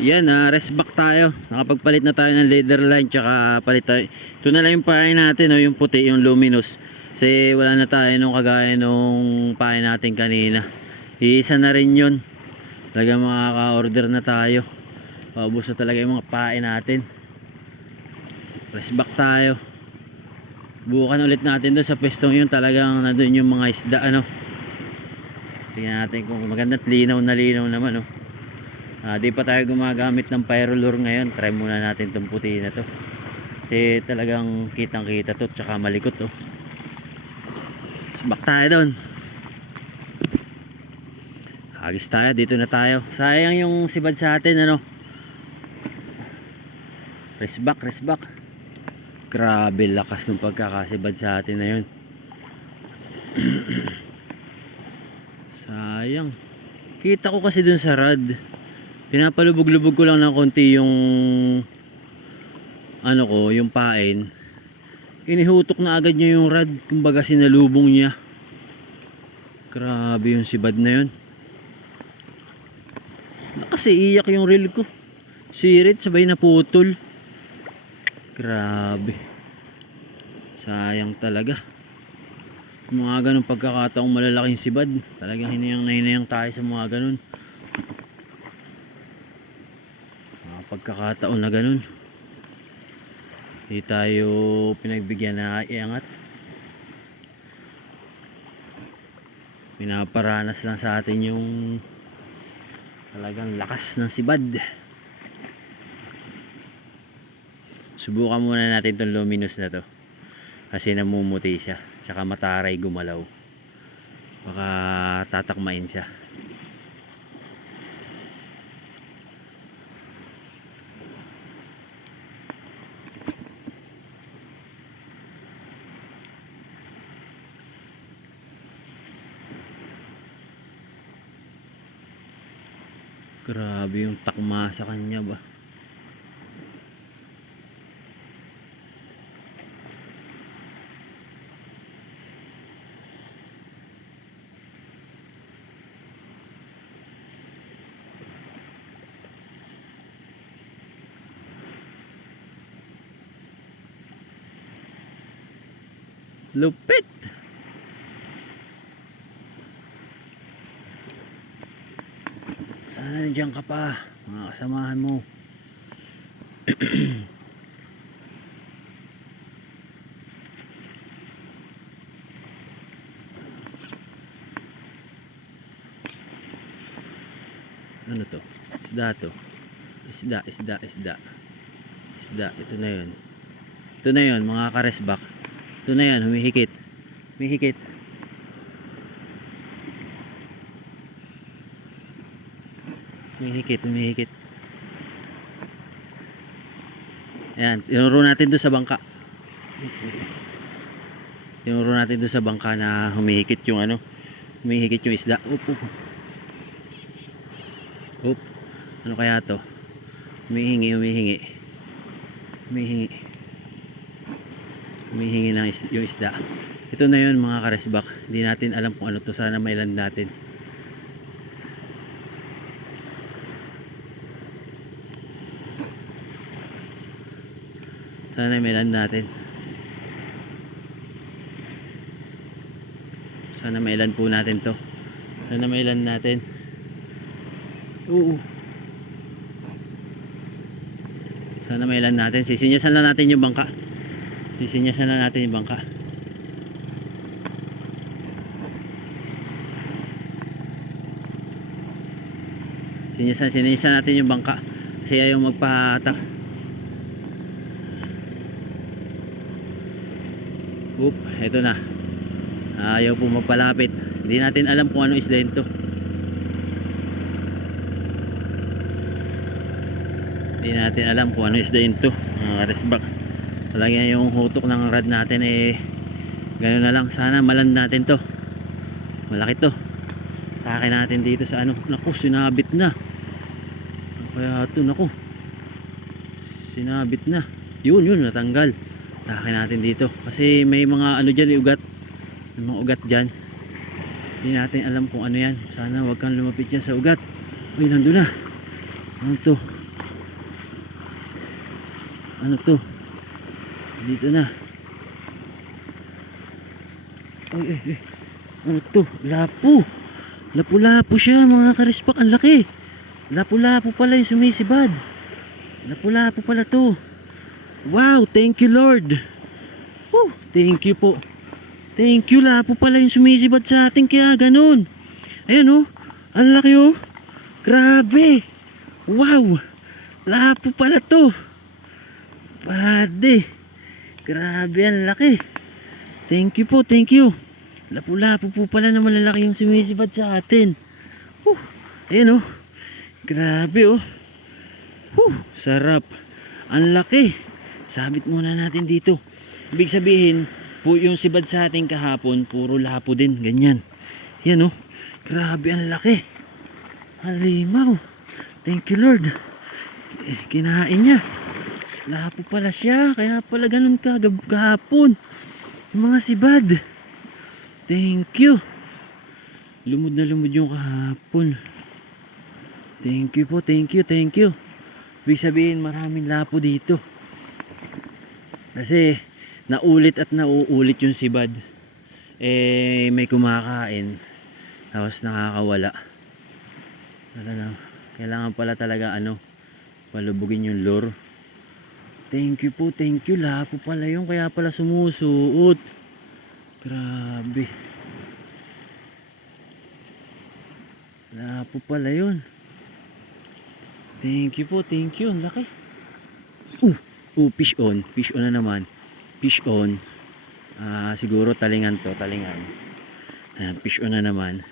Yan, ah, rest back tayo. Nakapagpalit na tayo ng leader line tsaka palit tayo. Ito na lang yung pahay natin, oh, yung puti, yung luminous. Kasi wala na tayo nung kagaya nung pahay natin kanina. Iisa na rin yun. Talaga makaka-order na tayo. Paubos na talaga yung mga pahay natin. Rest back tayo. Bukan ulit natin doon sa pwestong yun. Talagang nandun yung mga isda, ano. Tingnan natin kung maganda at linaw na linaw naman, oh. Ah, di pa tayo gumagamit ng pyrolure ngayon. Try muna natin tong puti na to. Kasi talagang kitang kita to tsaka malikot oh. Sabak tayo doon. Hagis tayo, dito na tayo. Sayang yung sibad sa atin ano. Rest back, rest back. Grabe lakas ng pagkakasibad sa atin na yun. Sayang. Kita ko kasi dun sa rad pinapalubog-lubog ko lang ng konti yung ano ko, yung pain. Inihutok na agad niya yung rad kumbaga sinalubong niya. Grabe yung sibad na yun. Kasi iyak yung reel ko. Sirit sabay na putol grabe. Sayang talaga. Mga ganun pagkakataong malalaking sibad. Talagang hinayang na hinayang tayo sa mga ganun. mga pagkakataon na ganun. Hindi tayo pinagbigyan na iangat. Pinaparanas lang sa atin yung talagang lakas ng sibad. Subukan muna natin tong luminous na to. Kasi namumuti siya. Tsaka mataray gumalaw. Baka tatakmain siya Grabe yung takma sa kanya ba. Lupit! Sana nandiyan ka pa, mga kasamahan mo. ano to? Isda to. Isda, isda, isda. Isda, ito na yun. Ito na yun, mga karesbak. Ito na yan, humihikit. Humihikit. Humihikit, humihikit. Ayan, tinuro natin doon sa bangka. Tinuro natin doon sa bangka na humihikit yung ano, humihikit yung isda. Up, up. Up. Ano kaya to? Humihingi, humihingi. Humihingi. Humihingi ng is- yung isda. Ito na yun mga karesbak. Hindi natin alam kung ano to. Sana mailan natin. Sana may land natin. Sana may land po natin to. Sana may land natin. Oo. Sana may land natin. Sisinyasan lang natin yung bangka. Sisinyasan lang natin yung bangka. Sinyasan, sinyasan natin yung bangka. Kasi ayaw magpahatak. Oop, eto na. Ayaw po magpalapit. Hindi natin alam kung ano isda yun to. Hindi natin alam kung ano isda yun to. Mga resback. Talaga yung hutok ng rad natin eh gano'n na lang. Sana maland natin to. Malaki to. Takin natin dito sa ano. Naku, sinabit na. Kaya ito, naku. Sinabit na. Yun, yun, natanggal takin natin dito kasi may mga ano dyan ugat may mga ugat dyan hindi natin alam kung ano yan sana wag kang lumapit dyan sa ugat uy nandun na ano to Ano to? Dito na. Ay, ay, ay. Ano to? Lapo. Lapu-lapo siya mga karispak. Ang laki. Lapu-lapo pala yung sumisibad. Lapu-lapo pala to. Wow, thank you Lord. Woo, thank you po. Thank you, lapo pala yung sumisibad sa atin kaya ganun. Ayan oh, ang laki oh. Grabe. Wow, lapo pala to. Pade. Grabe, ang laki. Thank you po, thank you. Lapu-lapo po pala na malalaki yung sumisibad sa atin. Woo, ayan oh. Grabe oh. Woo, sarap. Ang laki. Sabit muna natin dito. Ibig sabihin, po yung sibad sa ating kahapon, puro lapo din, ganyan. Yan oh. Grabe ang laki. Halimaw. Thank you Lord. Kinain niya. Lapo pala siya, kaya pala ganun ka kahapon. Yung mga sibad. Thank you. Lumod na lumod yung kahapon. Thank you po, thank you, thank you. Ibig sabihin maraming lapo dito. Kasi naulit at nauulit yung sibad. Eh may kumakain. Tapos nakakawala. Talagang kailangan pala talaga ano palubugin yung lure. Thank you po, thank you. Lapo pala yung kaya pala sumusuot. Grabe. Lapo pala yun. Thank you po, thank you. Ang laki. Uh, uh, fish on. Fish on na naman. Fish on. Ah, siguro talingan to, talingan. Ayan, fish on na naman.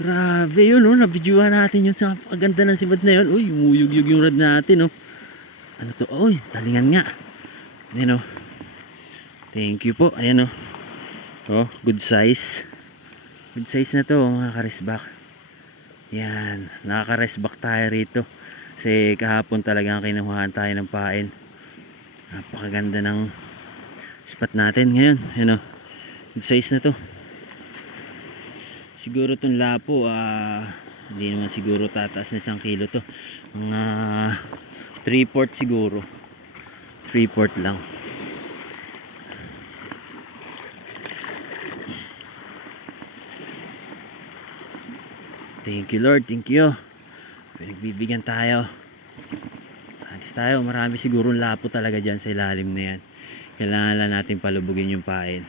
Grabe yun, oh. Nabidyohan natin yun sa paganda ng sibad na yun. Uy, umuyug-yug yung rod natin, oh. Ano to? Uy, talingan nga. Ayan, oh. Thank you po. Ayan, oh. Oh, good size. Good size na to, mga karisbak. Yan, nakaka-resback tayo rito. Kasi kahapon talagang kinuhaan tayo ng pain. Napakaganda ng spot natin ngayon. Ano, good size na to. Siguro tong lapo, ah, hindi naman siguro tataas na isang kilo to. Mga 3 port siguro. 3 port lang. Thank you Lord, thank you. Pinagbibigyan tayo. Alis tayo, marami siguro lapo talaga dyan sa ilalim na yan. Kailangan lang natin palubugin yung pain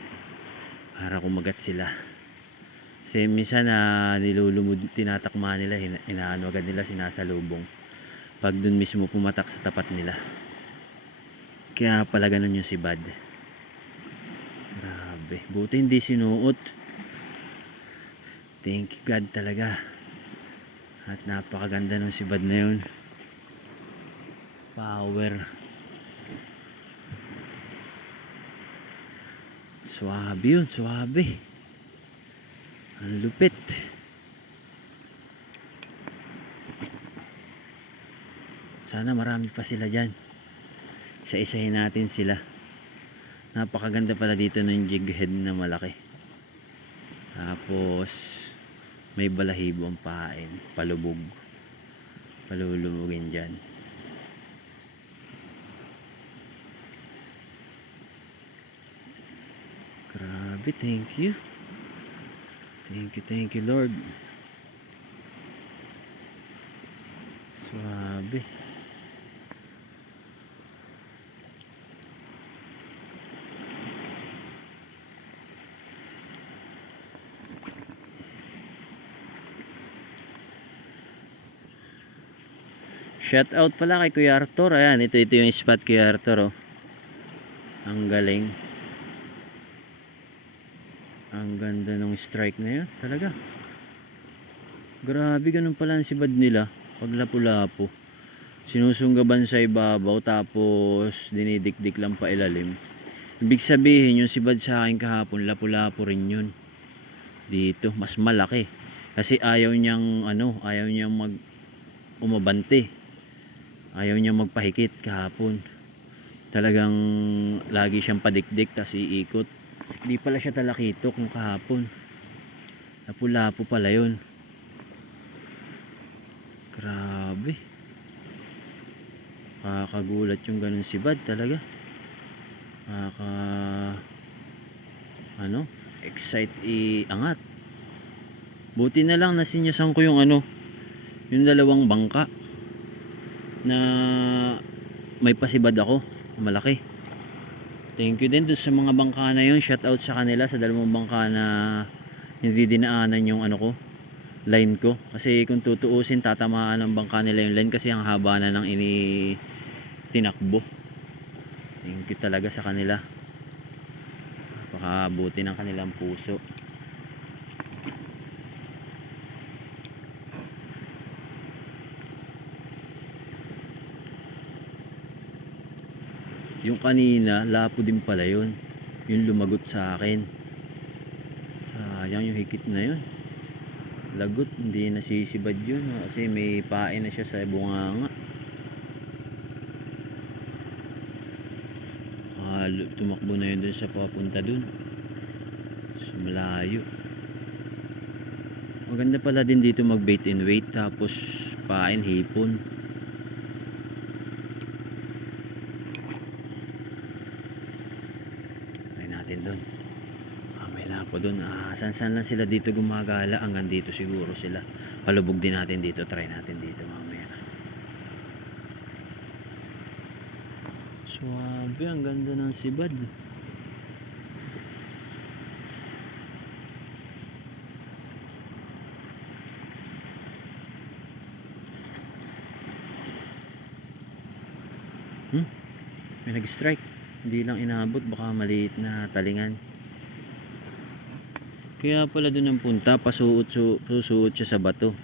para kumagat sila. Kasi minsan na nilulumod, tinatakma nila, inaano agad nila sinasalubong. Pag dun mismo pumatak sa tapat nila. Kaya pala ganun yung sibad. Grabe. Buti hindi sinuot. Thank God talaga. At napakaganda ng sibad na yun. Power. Swabe yun, swabe. Ang lupit. Sana marami pa sila dyan. Isa-isahin natin sila. Napakaganda pala dito ng jig head na malaki. Tapos may balahibo ang pain, palubog. Palulubugin dyan. Grabe, thank you. Thank you, thank you, Lord. Swabe. Shout out pala kay Kuya Arthur. Ayan, ito ito yung spot Kuya Arthur oh. Ang galing. Ang ganda ng strike na yun, talaga. Grabe ganun pala ang sibad nila pag lapu-lapo. Sinusunggaban sa ibabaw tapos dinidikdik lang pa ilalim. Ibig sabihin yung sibad sa akin kahapon lapu-lapo rin yun. Dito, mas malaki. Kasi ayaw niyang ano, ayaw niyang mag umabante. Ayaw niyang magpahikit kahapon. Talagang lagi siyang padikdik tas iikot. Hindi pala siya talakitok yung kahapon. Lapu-lapo pala yun. Grabe. Kakagulat yung ganun si Bad talaga. Kaka ano, excite iangat. Buti na lang nasinyasan ko yung ano, yung dalawang bangka na may pasibad ako, malaki. Thank you din sa mga bangka na yun. Shout out sa kanila sa dalawang bangka na hindi dinaanan yung ano ko, line ko. Kasi kung tutuusin, tatamaan ng bangka nila yung line kasi ang haba na ng ini tinakbo. Thank you talaga sa kanila. Napakabuti ng kanilang puso. Yung kanina, lapo din pala yun. Yung lumagot sa akin. Sayang yung hikit na yun. Lagot, hindi nasisibad yun. Kasi may pain na siya sa bunganga. Ah, tumakbo na yun dun sa papunta dun. Sa malayo. Maganda pala din dito mag bait and wait. Tapos pain, hipon. Try natin doon. Ah, may lapo doon. Ah, san-san lang sila dito gumagala. Hanggang dito siguro sila. Palubog din natin dito. Try natin dito mamaya. Suwabe. Ang ganda ng sibad. Hmm? May nag-strike. Hindi lang inabot. Baka maliit na talingan. Kaya pala doon ang punta. Pasuot, su, susuot siya sa bato.